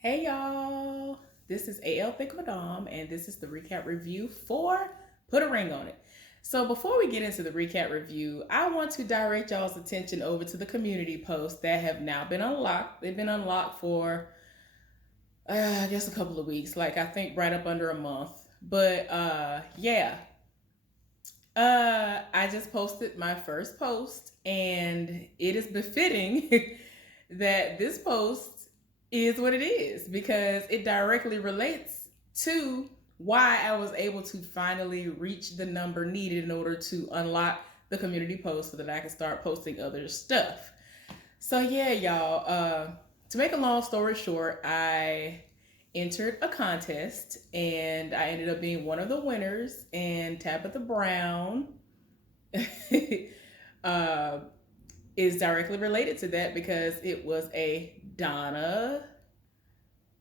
Hey y'all, this is AL Thick Madame, and this is the recap review for Put a Ring on It. So, before we get into the recap review, I want to direct y'all's attention over to the community posts that have now been unlocked. They've been unlocked for, I guess, a couple of weeks, like I think right up under a month. But yeah, I just posted my first post, and it is befitting that this post is what it is because it directly relates to why I was able to finally reach the number needed in order to unlock the community post so that I can start posting other stuff. So yeah, y'all. To make a long story short, I entered a contest and I ended up being one of the winners. And Tabitha Brown uh, is directly related to that because it was a Donna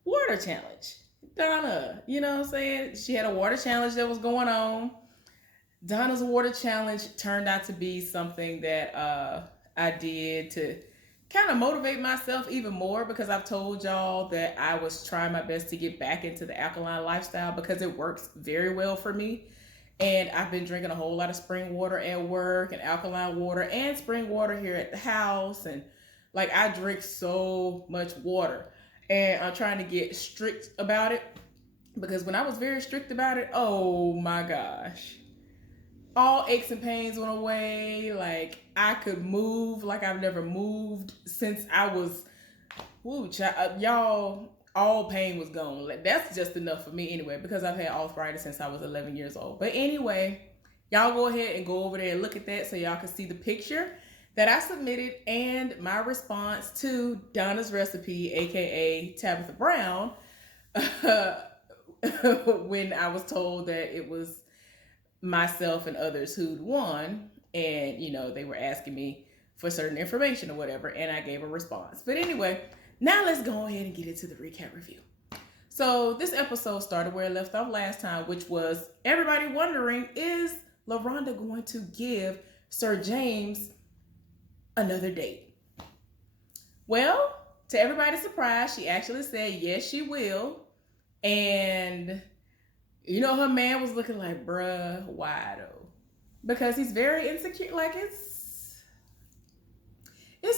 water challenge. Donna, you know what I'm saying? She had a water challenge that was going on. Donna's water challenge turned out to be something that I did to kind of motivate myself even more because I've told y'all that I was trying my best to get back into the alkaline lifestyle because it works very well for me. And I've been drinking a whole lot of spring water at work and alkaline water and spring water here at the house. And like I drink so much water. And I'm trying to get strict about it because when I was very strict about it, oh my gosh, all aches and pains went away. Like I could move like I've never moved since I was, woo, y'all. All pain was gone. Like that's just enough for me anyway because I've had arthritis since I was 11 years old. But anyway, y'all go ahead and go over there and look at that so y'all can see the picture that I submitted and my response to Donna's recipe, aka Tabitha Brown, when I was told that it was myself and others who'd won, and they were asking me for certain information or whatever, and I gave a response. But anyway, now let's go ahead and get into the recap review. So this episode started where it left off last time, which was everybody wondering, is LaRonda going to give Sir James another date? Well, to everybody's surprise, she actually said yes, she will. And her man was looking like, bruh, why though? Because he's very insecure. Like it's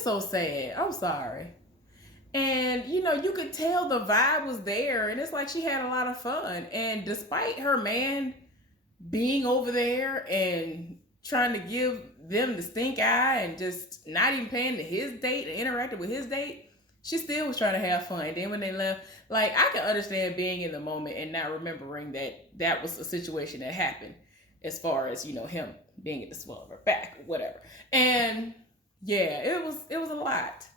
so sad. I'm sorry. And you could tell the vibe was there, and it's like she had a lot of fun. And despite her man being over there and trying to give them the stink eye and just not even paying to his date and interacting with his date, she still was trying to have fun. Then when they left, like I can understand being in the moment and not remembering that that was a situation that happened, as far as him being at the swell of her back or whatever. And yeah, it was a lot.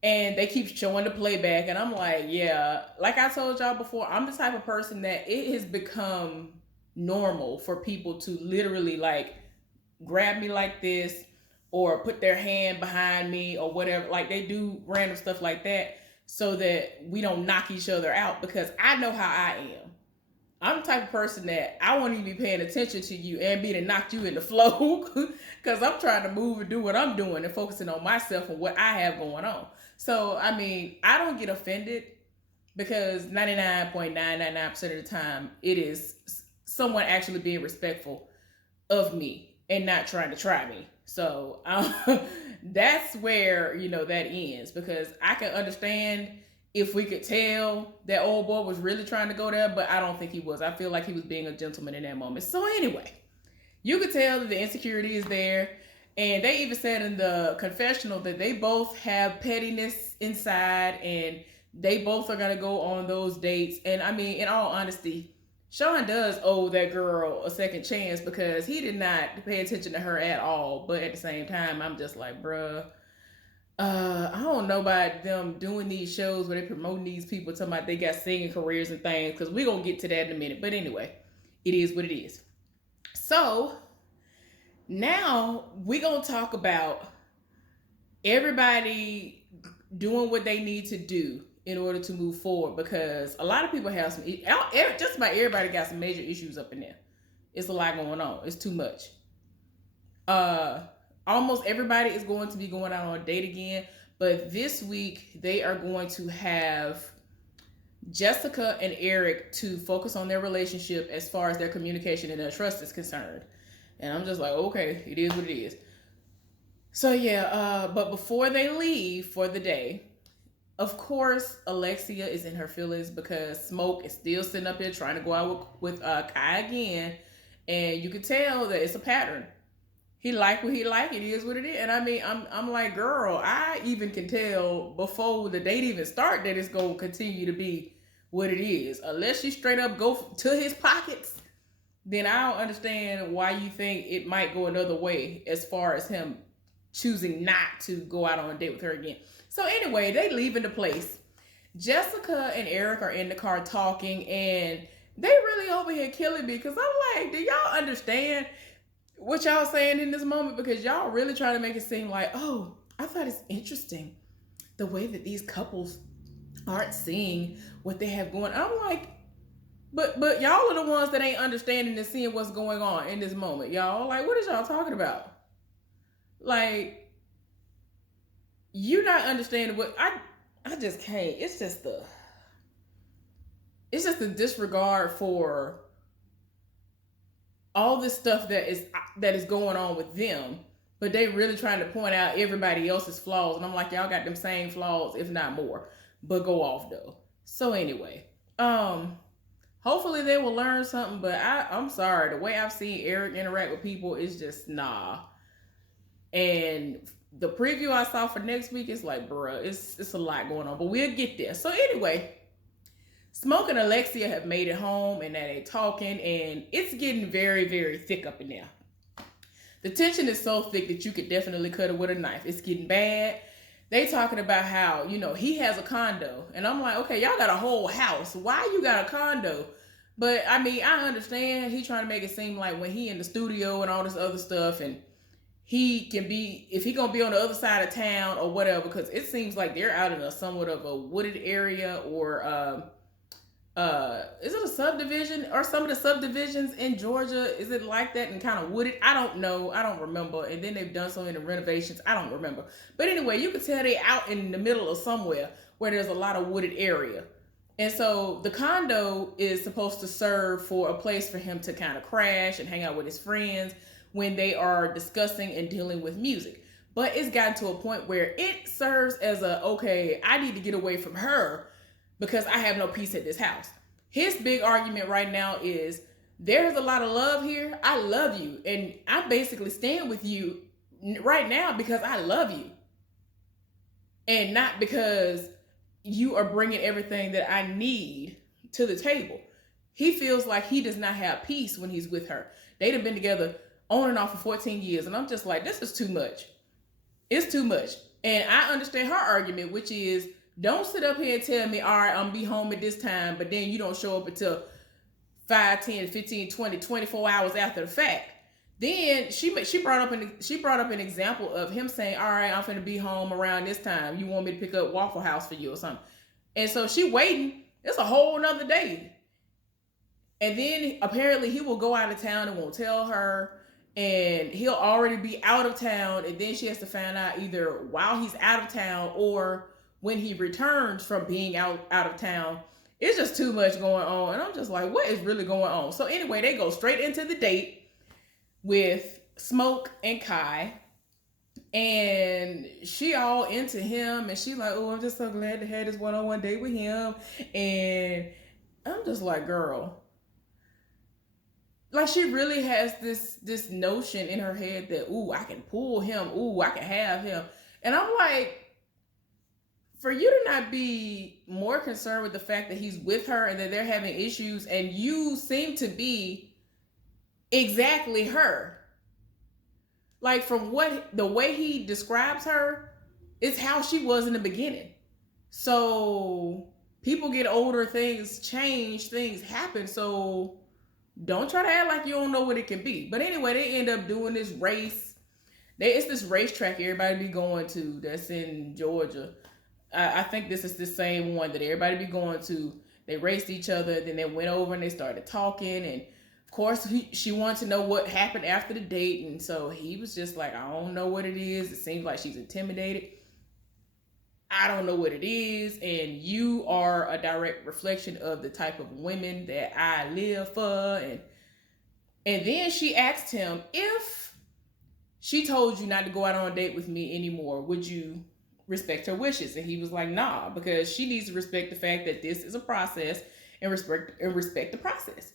And they keep showing the playback, and I'm like, yeah, like I told y'all before, I'm the type of person that it has become normal for people to literally like grab me like this or put their hand behind me or whatever. Like they do random stuff like that so that we don't knock each other out because I know how I am. I'm the type of person that I won't even be paying attention to you and be to knock you in the flow because I'm trying to move and do what I'm doing and focusing on myself and what I have going on. So, I mean, I don't get offended because 99.999% of the time it is someone actually being respectful of me and not trying to try me. So that's where that ends because I can understand if we could tell that old boy was really trying to go there, but I don't think he was. I feel like he was being a gentleman in that moment. So anyway, you could tell that the insecurity is there. And they even said in the confessional that they both have pettiness inside and they both are going to go on those dates. And I mean, in all honesty, Sean does owe that girl a second chance because he did not pay attention to her at all. But at the same time, I'm just like, bruh, I don't know about them doing these shows where they promoting these people talking about they got singing careers and things because we're going to get to that in a minute. But anyway, it is what it is. So now we're going to talk about everybody doing what they need to do in order to move forward because a lot of people have some, just about everybody got some major issues up in there. It's a lot going on. It's too much. uh Almost everybody is going to be going out on a date again, but this week they are going to have Jessica and Eric to focus on their relationship as far as their communication and their trust is concerned. And I'm just like, okay, it is what it is. So yeah, but before they leave for the day, of course, Alexia is in her feelings because Smoke is still sitting up here trying to go out with Kai again, and you can tell that it's a pattern. He like what he like. It is what it is. And I mean, I'm like, girl, I even can tell before the date even start that it's gonna continue to be what it is. Unless you straight up go to his pockets, then I don't understand why you think it might go another way as far as him choosing not to go out on a date with her again. So anyway, they leave into place. Jessica and Eric are in the car talking, and they really over here killing me because I'm like, do y'all understand what y'all saying in this moment? Because y'all really trying to make it seem like, oh, I thought it's interesting the way that these couples aren't seeing what they have going. I'm like, but y'all are the ones that ain't understanding and seeing what's going on in this moment. Y'all like, what is y'all talking about? Like, you not understanding what I just can't. It's just the disregard for all this stuff that is going on with them, but they really trying to point out everybody else's flaws. And I'm like, y'all got them same flaws, if not more. But go off though. So anyway, hopefully they will learn something. But I'm sorry, the way I've seen Eric interact with people is just nah. And the preview I saw for next week is like, bruh, it's a lot going on. But we'll get there. So anyway, Smoke and Alexia have made it home, and they talking, and it's getting very, very thick up in there. The tension is so thick that you could definitely cut it with a knife. It's getting bad. They talking about how, he has a condo. And I'm like, okay, y'all got a whole house. Why you got a condo? But I mean, I understand he trying to make it seem like when he in the studio and all this other stuff, and he can be, if he gonna be on the other side of town or whatever, because it seems like they're out in a somewhat of a wooded area, or is it a subdivision, or some of the subdivisions in Georgia, is it like that and kind of wooded? I don't know. I don't remember. And then they've done so many renovations. I don't remember. But anyway, you can tell they out in the middle of somewhere where there's a lot of wooded area. And so the condo is supposed to serve for a place for him to kind of crash and hang out with his friends when they are discussing and dealing with music. But it's gotten to a point where it serves as okay, I need to get away from her because I have no peace at this house. His big argument right now is, there's a lot of love here. I love you. And I'm basically staying with you right now because I love you. And not because you are bringing everything that I need to the table. He feels like he does not have peace when he's with her. They've been together on and off for 14 years. And I'm just like, this is too much. It's too much. And I understand her argument, which is, don't sit up here and tell me, all right, I'm gonna be home at this time, but then you don't show up until 5, 10, 15, 20, 24 hours after the fact. Then she brought up an example of him saying, all right, I'm finna be home around this time. You want me to pick up Waffle House for you or something? And so she waiting. It's a whole nother day. And then apparently he will go out of town and won't tell her. And he'll already be out of town. And then she has to find out either while he's out of town or when he returns from being out of town. It's just too much going on. And I'm just like, what is really going on? So anyway, they go straight into the date with Smoke and Kai. And she all into him. And she like, oh, I'm just so glad to have this one-on-one date with him. And I'm just like, girl. Like, she really has this notion in her head that, ooh, I can pull him. Ooh, I can have him. And I'm like, for you to not be more concerned with the fact that he's with her and that they're having issues, and you seem to be exactly her. Like, from the way he describes her, it's how she was in the beginning. So people get older, things change, things happen. So don't try to act like you don't know what it can be. But anyway, they end up doing this race. It's this racetrack everybody be going to that's in Georgia. I think this is the same one that everybody be going to. They raced each other, then they went over and they started talking, and of course she wanted to know what happened after the date, and so he was just like, I don't know what it is. It seems like she's intimidated. I don't know what it is, and you are a direct reflection of the type of women that I live for. And then she asked him, if she told you not to go out on a date with me anymore, would you respect her wishes? And he was like, nah, because she needs to respect the fact that this is a process, and respect the process.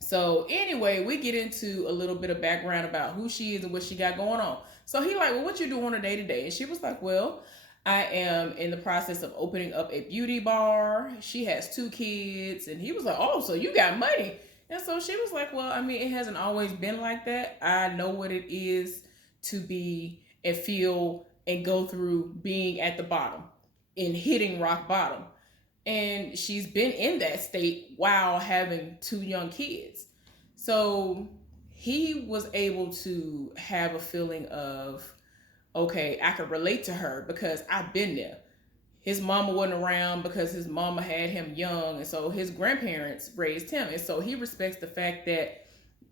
So anyway, we get into a little bit of background about who she is and what she got going on. So he like, well, what you do on a day to day? And she was like, well, I am in the process of opening up a beauty bar. She has 2 kids. And he was like, oh, so you got money. And so she was like, well, I mean, it hasn't always been like that. I know what it is to be and feel and go through being at the bottom and hitting rock bottom. And she's been in that state while having 2 young kids. So he was able to have a feeling of, okay, I could relate to her because I've been there. His mama wasn't around because his mama had him young, and so his grandparents raised him. And so he respects the fact that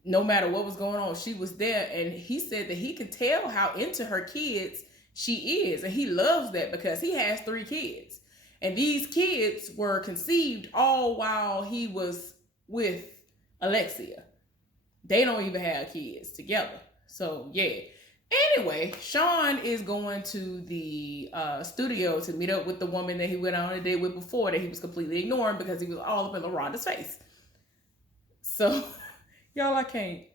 no matter what was going on, she was there. And he said that he could tell how into her kids she is. And he loves that because he has 3 kids. And these kids were conceived all while he was with Alexia. They don't even have kids together. So, yeah. Anyway, Sean is going to the studio to meet up with the woman that he went on a date with before that he was completely ignoring because he was all up in LaRonda's face. So, y'all, I cannot.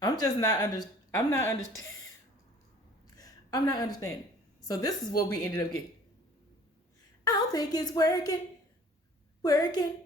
I'm just not I'm not understanding. So this is what we ended up getting. I don't think it's working. I'm just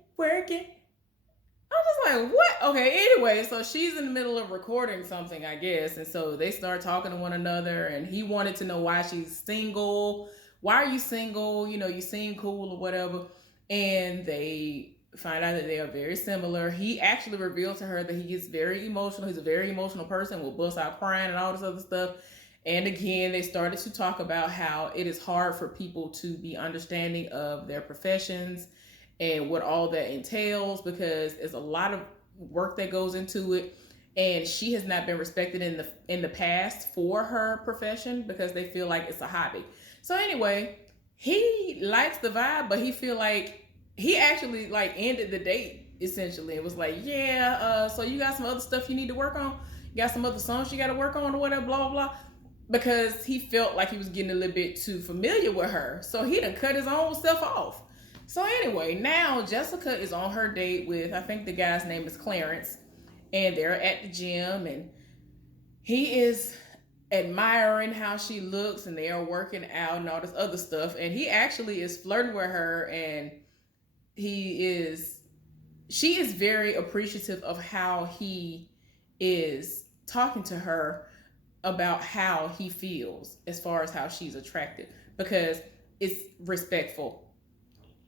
like, what? Okay, anyway, so she's in the middle of recording something, I guess. And so they start talking to one another, and he wanted to know why she's single. Why are you single? You know, you seem cool or whatever. And they find out that they are very similar. He actually revealed to her that he gets very emotional. He's a very emotional person, will bust out crying and all this other stuff. And again, they started to talk about how it is hard for people to be understanding of their professions and what all that entails, because there's a lot of work that goes into it. And she has not been respected in the past for her profession because they feel like it's a hobby. So anyway, he likes the vibe, but he feel like he actually like ended the date essentially. It was like, yeah, so you got some other stuff you need to work on? You got some other songs you got to work on or whatever, blah, blah. Because he felt like he was getting a little bit too familiar with her. So he done cut his own stuff off. So anyway, now Jessica is on her date with, I think the guy's name is Clarence. And they're at the gym. And he is admiring how she looks. And they are working out and all this other stuff. And he actually is flirting with her. And she is very appreciative of how he is talking to her about how he feels as far as how she's attractive, because it's respectful.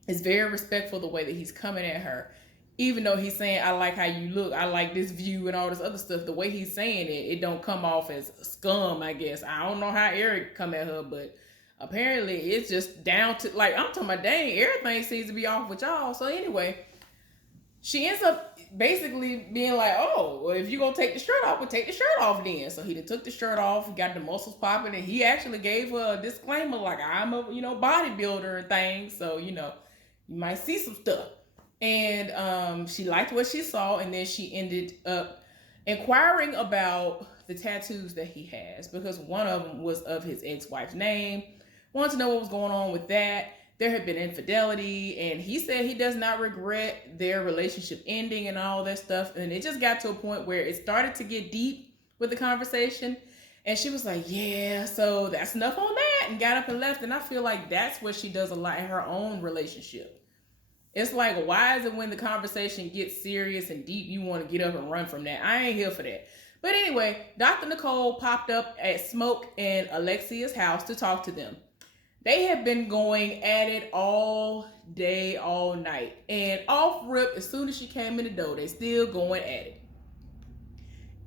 It's very respectful the way that he's coming at her. Even though he's saying, I like how you look, I like this view and all this other stuff, the way he's saying it don't come off as scum, I guess. I don't know how Eric come at her, but apparently it's just down to, like, I'm talking about, dang, everything seems to be off with y'all. So anyway, she ends up basically being like, oh, well, if you're going to take the shirt off, we'll take the shirt off then. So he done took the shirt off, got the muscles popping, and he actually gave her a disclaimer like, I'm a, bodybuilder and things. So, you might see some stuff. And she liked what she saw, and then she ended up inquiring about the tattoos that he has, because one of them was of his ex-wife's name. Wanted to know what was going on with that. There had been infidelity, and he said he does not regret their relationship ending and all that stuff. And it just got to a point where it started to get deep with the conversation. And she was like, yeah, so that's enough on that, and got up and left. And I feel like that's what she does a lot in her own relationship. It's like, why is it when the conversation gets serious and deep, you want to get up and run from that? I ain't here for that. But anyway, Dr. Nicole popped up at Smoke and Alexia's house to talk to them. They have been going at it all day, all night. And off rip, as soon as she came in the door, they still going at it.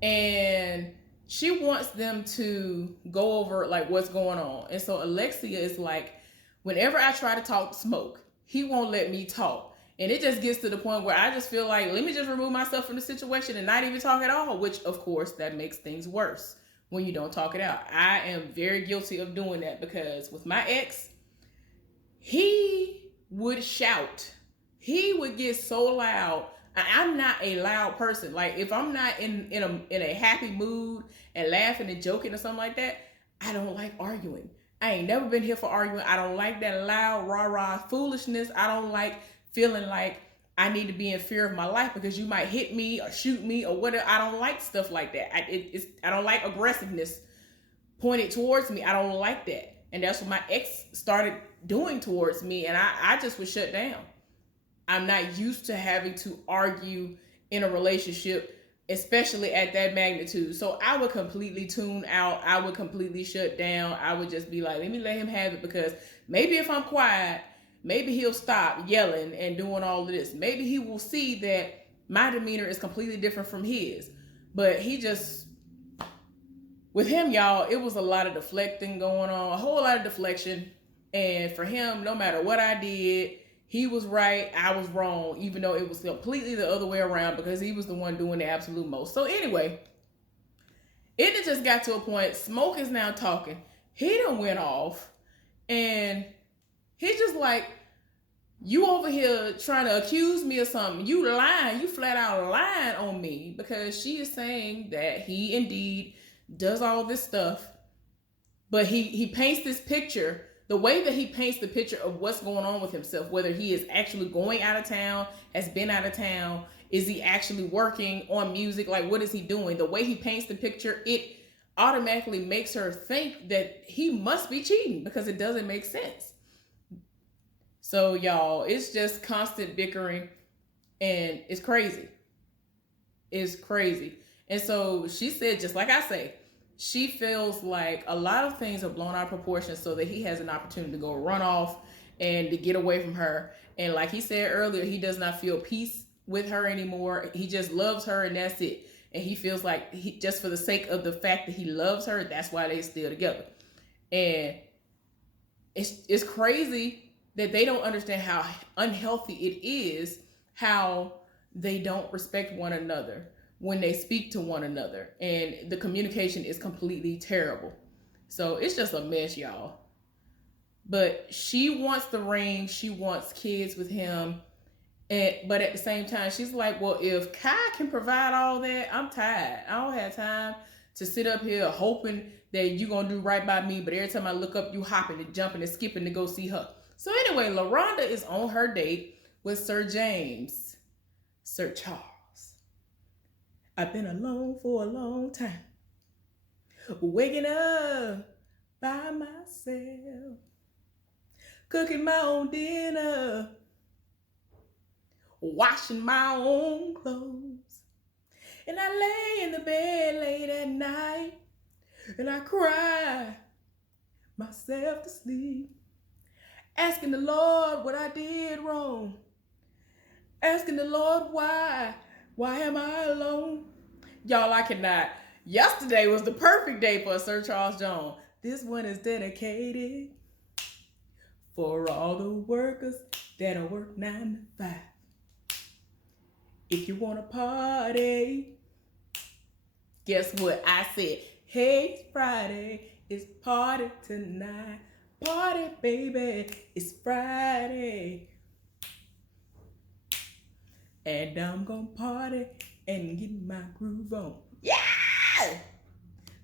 And she wants them to go over like what's going on. And so Alexia is like, whenever I try to talk to Smoke, he won't let me talk. And it just gets to the point where I just feel like, let me just remove myself from the situation and not even talk at all, which of course that makes things worse. when you don't talk it out. I am very guilty of doing that because with my ex, he would shout. He would get so loud. I'm not a loud person. Like if I'm not in a happy mood and laughing and joking or something like that, I don't like arguing. I ain't never been here for arguing. I don't like that loud rah rah foolishness. I don't like feeling like I need to be in fear of my life because you might hit me or shoot me or whatever. I don't like stuff like that. I don't like aggressiveness pointed towards me. I don't like that. And that's what my ex started doing towards me. And I just was shut down. I'm not used to having to argue in a relationship, especially at that magnitude. So I would completely tune out. I would completely shut down. I would just be like, let me let him have it because maybe if I'm quiet, maybe he'll stop yelling and doing all of this. Maybe he will see that my demeanor is completely different from his. But he just, with him, y'all, it was a lot of deflecting going on, a whole lot of deflection. And for him, no matter what I did, he was right, I was wrong, even though it was completely the other way around because he was the one doing the absolute most. So anyway, it just got to a point, Smoke is now talking. He done went off and he's just like, you over here trying to accuse me of something. You lying. You flat out lying on me because she is saying that he indeed does all this stuff. But he paints this picture, the way that he paints the picture of what's going on with himself, whether he is actually going out of town, has been out of town, is he actually working on music? Like, what is he doing? The way he paints the picture, it automatically makes her think that he must be cheating because it doesn't make sense. So y'all, it's just constant bickering and it's crazy. It's crazy. And so she said, just like I say, she feels like a lot of things are blown out of proportion so that he has an opportunity to go run off and to get away from her. And like he said earlier, he does not feel peace with her anymore. He just loves her and that's it. And he feels like he, just for the sake of the fact that he loves her, that's why they still together. And it's crazy that they don't understand how unhealthy it is, how they don't respect one another when they speak to one another. And the communication is completely terrible. So it's just a mess, y'all. But she wants the ring. She wants kids with him. But at the same time, she's like, well, if Kai can provide all that, I'm tired. I don't have time to sit up here hoping that you're going to do right by me. But every time I look up, you hopping and jumping and skipping to go see her. So anyway, LaRonda is on her date with Sir James, Sir Charles. I've been alone for a long time, waking up by myself, cooking my own dinner, washing my own clothes. And I lay in the bed late at night and I cry myself to sleep, asking the Lord what I did wrong, asking the Lord why am I alone? Y'all, I cannot. Yesterday was the perfect day for Sir Charles Jones. This one is dedicated for all the workers that'll work 9 to 5. If you want to party, guess what? I said, hey, it's Friday, it's party tonight. Party, baby, it's Friday. And I'm gonna party and get my groove on. Yeah!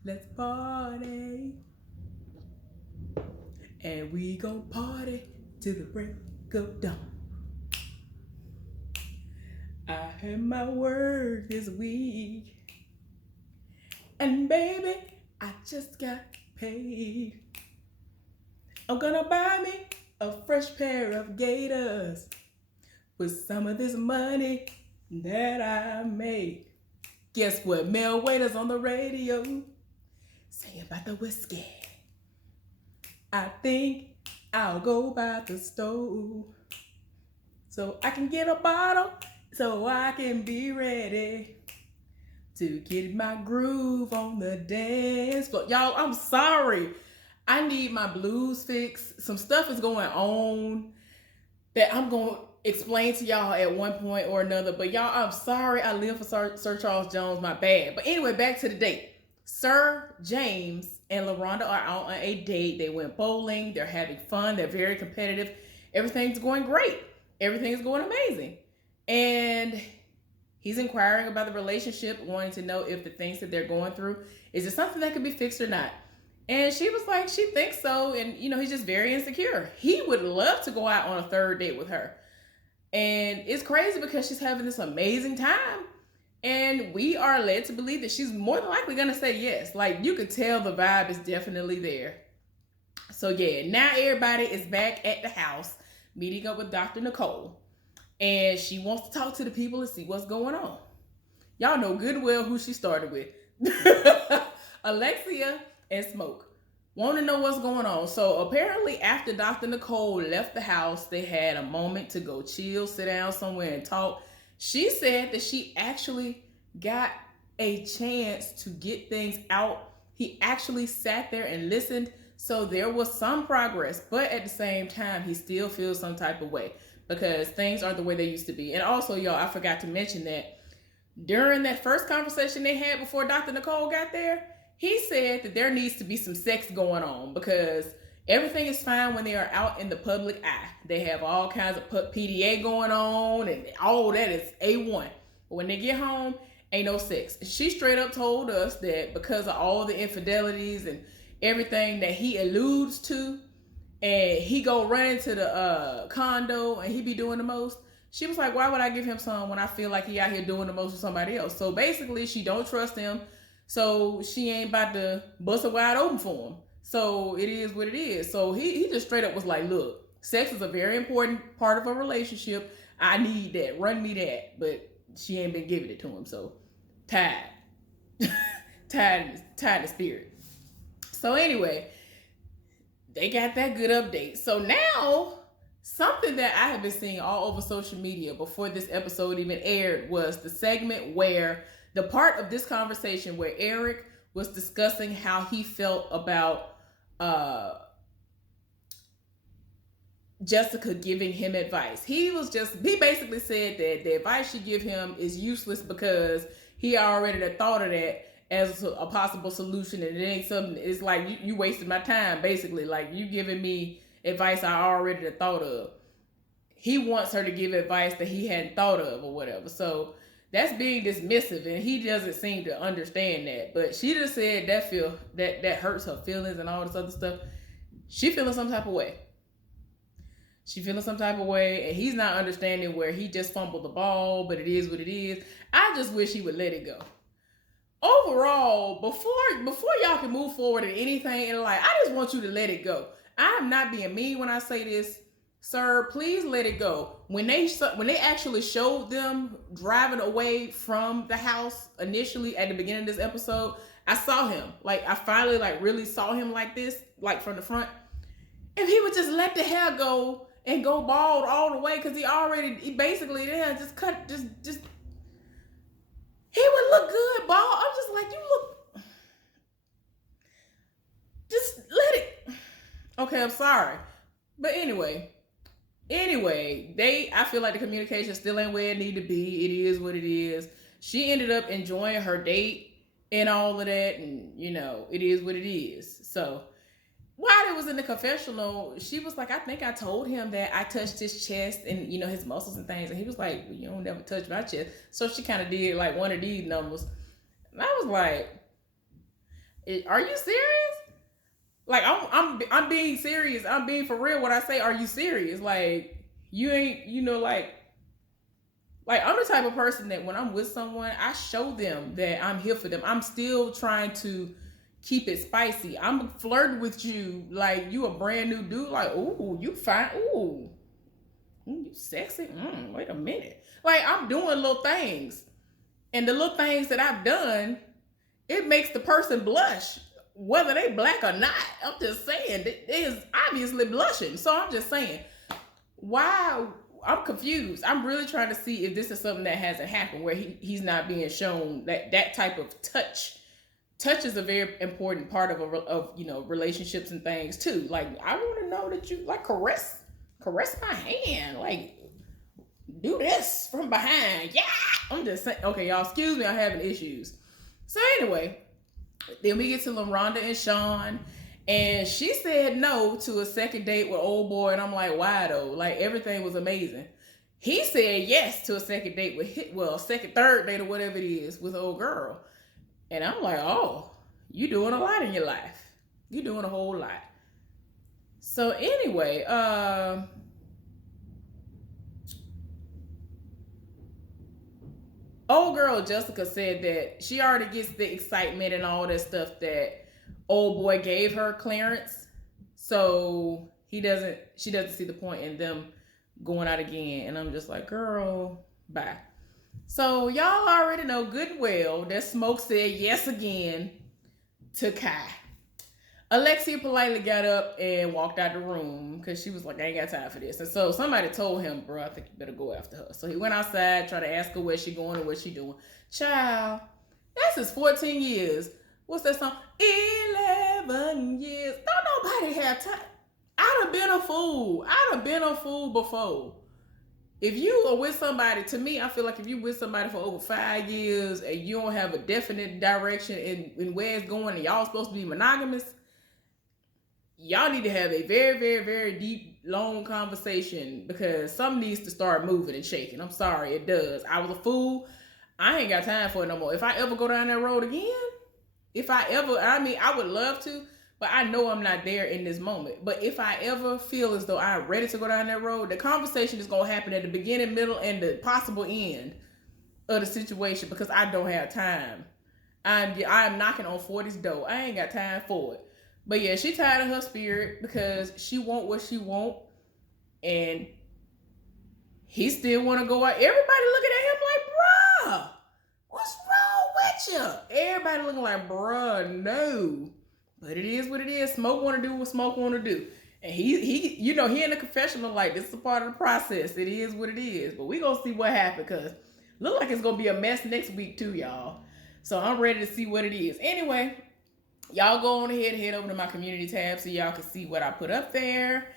Let's party. And we gon' party till the break of dawn. I had my word this week. And baby, I just got paid. I'm gonna buy me a fresh pair of gaiters with some of this money that I made. Guess what? Mel Waiters on the radio saying about the whiskey. I think I'll go by the stove so I can get a bottle so I can be ready to get my groove on the dance floor. Y'all, I'm sorry. I need my blues fix. Some stuff is going on that I'm going to explain to y'all at one point or another. But y'all, I'm sorry I live for Sir Charles Jones. My bad. But anyway, back to the date. Sir James and LaRonda are out on a date. They went bowling. They're having fun. They're very competitive. Everything's going great. Everything's going amazing. And he's inquiring about the relationship, wanting to know if the things that they're going through, is it something that could be fixed or not? And she was like, she thinks so. And, he's just very insecure. He would love to go out on a third date with her. And it's crazy because she's having this amazing time. And we are led to believe that she's more than likely going to say yes. Like, you could tell the vibe is definitely there. So, yeah, now everybody is back at the house, meeting up with Dr. Nicole. And she wants to talk to the people and see what's going on. Y'all know good and well who she started with. Alexia and Smoke. Want to know what's going on. So apparently after Dr. Nicole left the house, they had a moment to go chill, sit down somewhere and talk. She said that she actually got a chance to get things out. He actually sat there and listened. So there was some progress, but at the same time, he still feels some type of way because things aren't the way they used to be. And also, y'all, I forgot to mention that during that first conversation they had before Dr. Nicole got there, he said that there needs to be some sex going on because everything is fine when they are out in the public eye. They have all kinds of PDA going on and all that is A1. But when they get home, ain't no sex. She straight up told us that because of all the infidelities and everything that he alludes to, and he go run into the condo and he be doing the most, she was like, why would I give him some when I feel like he out here doing the most with somebody else? So basically, she don't trust him. So she ain't about to bust it wide open for him. So it is what it is. So he just straight up was like, look, sex is a very important part of a relationship. I need that. Run me that. But she ain't been giving it to him. So tired. tired in the spirit. So anyway, they got that good update. So now, something that I have been seeing all over social media before this episode even aired was the segment where the part of this conversation where Eric was discussing how he felt about Jessica giving him advice. He basically said that the advice she give him is useless because he already thought of that as a possible solution, and it ain't something. It's like you wasted my time, basically. Like, you giving me advice I already thought of. He wants her to give advice that he hadn't thought of or whatever. So that's being dismissive, and he doesn't seem to understand that. But she just said that hurts her feelings and all this other stuff. She feeling some type of way. And he's not understanding where he just fumbled the ball, but it is what it is. I just wish he would let it go. Overall, before y'all can move forward in anything in life, I just want you to let it go. I'm not being mean when I say this. Sir, please let it go. When they actually showed them driving away from the house initially at the beginning of this episode, I saw him. Like, I finally really saw him like this, like from the front. If he would just let the hair go and go bald all the way, because he basically just cut, just he would look good bald. I'm just like, you look, just let it. Okay, I'm sorry. But anyway, I feel like the communication still ain't where it need to be. It is what it is. She ended up enjoying her date and all of that, and it is what it is. So while it was in the confessional, she was like, I think I told him that I touched his chest and his muscles and things, and he was like, well, you don't never touch my chest. So she kind of did like one of these numbers, and I was like, are you serious? Like, I'm being serious. I'm being for real when I say, are you serious? Like, you ain't, like I'm the type of person that when I'm with someone, I show them that I'm here for them. I'm still trying to keep it spicy. I'm flirting with you like you a brand new dude. Like, ooh, you fine. Ooh, you sexy. Wait a minute. Like, I'm doing little things. And the little things that I've done, it makes the person blush. Whether they black or not, I'm just saying, it is obviously blushing. So I'm just saying, why? I'm confused. I'm really trying to see if this is something that hasn't happened, where he's not being shown that type of touch. Touch is a very important part of relationships and things too. Like, I want to know that you like caress my hand, like do this from behind. Yeah, I'm just saying. Okay, y'all, excuse me, I'm having issues. So anyway, Then we get to LaRonda and Sean, and she said no to a second date with old boy, and I'm like, why though? Like everything was amazing. He said yes to a second date with second, third date or whatever it is with old girl, and I'm like, oh, you doing a lot in your life. You doing a whole lot. So anyway, old girl Jessica said that she already gets the excitement and all that stuff that old boy gave her clearance. So she doesn't see the point in them going out again. And I'm just like, girl, bye. So y'all already know good and well that Smoke said yes again to Kai. Alexia politely got up and walked out the room because she was like, I ain't got time for this. And so somebody told him, bro, I think you better go after her. So he went outside, tried to ask her where she going and what she doing. Child, that's his 14 years. What's that song? 11 years. Don't nobody have time. I'd have been a fool. I'd have been a fool before. If you are with somebody, to me, I feel like if you're with somebody for over 5 years and you don't have a definite direction in where it's going and y'all supposed to be monogamous, y'all need to have a very, very, very deep, long conversation because something needs to start moving and shaking. I'm sorry, it does. I was a fool. I ain't got time for it no more. If I ever go down that road again, I would love to, but I know I'm not there in this moment. But if I ever feel as though I'm ready to go down that road, the conversation is going to happen at the beginning, middle, and the possible end of the situation because I don't have time. I'm knocking on 40's door. I ain't got time for it. But yeah, she tired of her spirit because she want what she want, and he still want to go out. Everybody looking at him like, bruh, what's wrong with you? Everybody looking like, bruh, no. But it is what it is. Smoke want to do what Smoke want to do. And he in the confessional like, this is a part of the process. It is what it is. But we going to see what happens because look like it's going to be a mess next week too, y'all. So I'm ready to see what it is. Anyway, y'all go on ahead and head over to my community tab so y'all can see what I put up there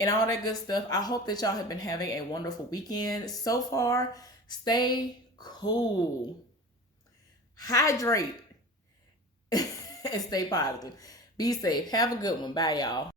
and all that good stuff. I hope that y'all have been having a wonderful weekend so far. Stay cool, hydrate, and stay positive. Be safe. Have a good one. Bye, y'all.